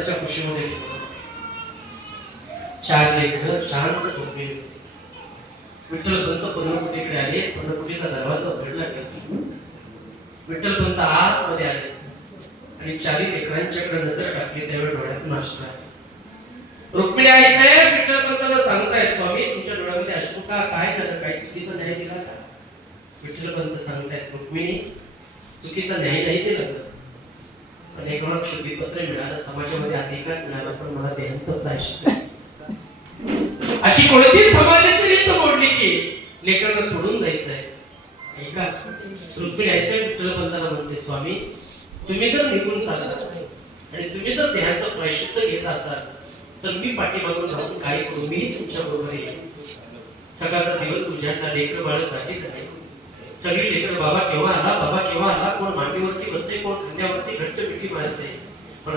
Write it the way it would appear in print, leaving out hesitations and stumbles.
आनंदाच्या खुशीमध्ये गेलो. चार लेकरं शांत झोपली होती. विठ्ठलपंत पर्णकुटीकडे आले. पर्णकुटीचा दरवाजा उघडला गेला. विठ्ठलपंत आतमध्ये आले आणि चारी लेकरांच्याकडे नजर टाकली. त्यावेळी डोळ्यातून अश्रू आले. रुक्मिणी आई साहेब विठ्ठलपंतांना सांगतायत, स्वामी तुमच्या डोळ्यामध्ये अश्रू का? काय झालं? काही चुकीचा न्याय दिला का? विठ्ठलपंत सांगतायत, रुक्मिणी चुकीचा न्याय नाही दिला, पण एक मला शुद्धीपत्र मिळालं, समाजामध्ये अधिकार मिळाला, पण मला देहांत प्रायश्चित्त. अशी कोणती समाजाची रीत मोडली की लेकरांना सोडून जायचंय? ऐका, रुक्मिणी आई साहेब विठ्ठलपंतांना म्हणते, स्वामी तुम्ही जर निघून चालला आणि तुम्ही जर देहाचं प्रायश्चित्त घेत असाल तर मी पाठीमागून राहून काय करू? मी तुमच्या बरोबर येईल. सकाळचा दिवस उजाडला. लेकर बाळ जागीच नाही. सगळी लेकर बाबा केव्हा आला, बाबा केव्हा आला. कोण मांडीवरती बसते, कोण खांद्यावरती घट्ट मिठी मारते. पण